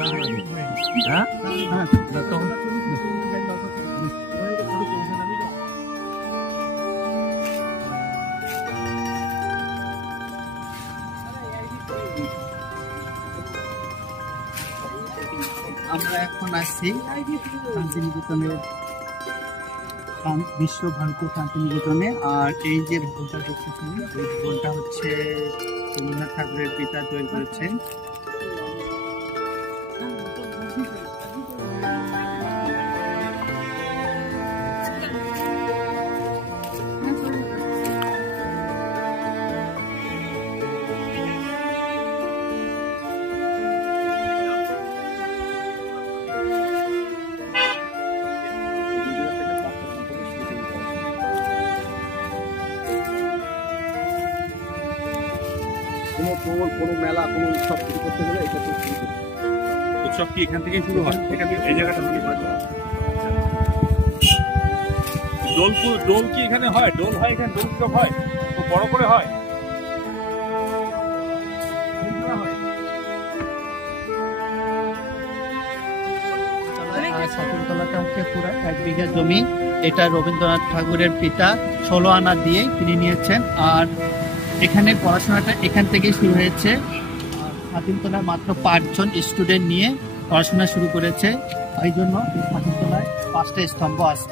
হ্যাঁ তখন আমরা এখন আছি শান্তিনিকেতনের বিশ্ব ভারতীয় শান্তিনিকেতনে। আর এই যে ভবনটা দেখতেছেন, এই ভবনটা হচ্ছে রবীন্দ্রনাথ ঠাকুরের পিতা তৈরি করেছেন। কোনো মেলা কোনো উৎসব শুরু করতে গেলে এটা তো শুরু করতে হবে। উৎসব কি এখান থেকে শুরু হয়? এখান থেকে এই জায়গাটা থেকে দোল কি এখানে হয়? দোল হয় এখানে, দোল উৎসব হয়, খুব বড় করে হয়। ছাতিমতলাটা হচ্ছে পুরো 1 বিঘা জমি। এটা রবীন্দ্রনাথ ঠাকুরের পিতা 16 আনা দিয়ে কিনে নিয়েছেন। আর এখানে পড়াশোনাটা এখান থেকেই শুরু হয়েছে। ছাতিমতলায় মাত্র 5 জন স্টুডেন্ট নিয়ে পড়াশোনা শুরু করেছে। এই জন্য ছাতিমতলায় 5টা স্তম্ভ আছে।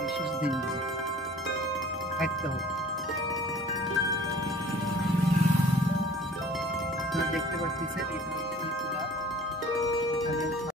বিশেষ দিন থাকতে হবে।